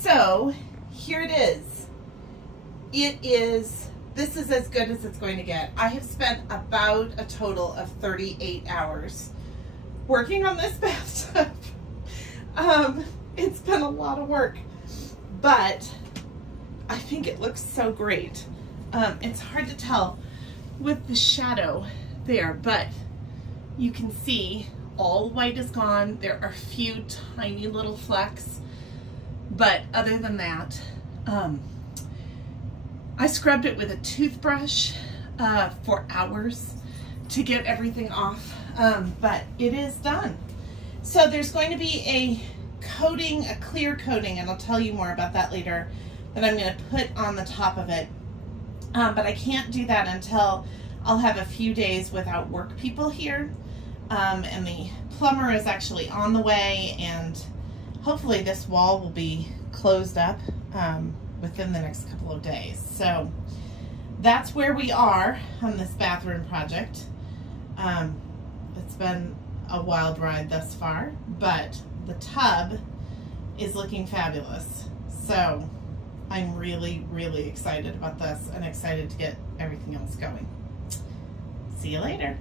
So here it is. This is as good as it's going to get. I have spent about a total of 38 hours working on this bathtub. It's been a lot of work, but I think it looks so great. It's hard to tell with the shadow there, but you can see all the white is gone. There are a few tiny little flecks, but other than that, I scrubbed it with a toothbrush for hours to get everything off, but it is done. So there's going to be a coating, a clear coating, and I'll tell you more about that later, that I'm going to put on the top of it. But I can't do that until I'll have a few days without work people here. And the plumber is actually on the way, and hopefully this wall will be closed up within the next couple of days. So that's where we are on this bathroom project. It's been a wild ride thus far, but the tub is looking fabulous. So I'm really, really excited about this and excited to get everything else going. See you later.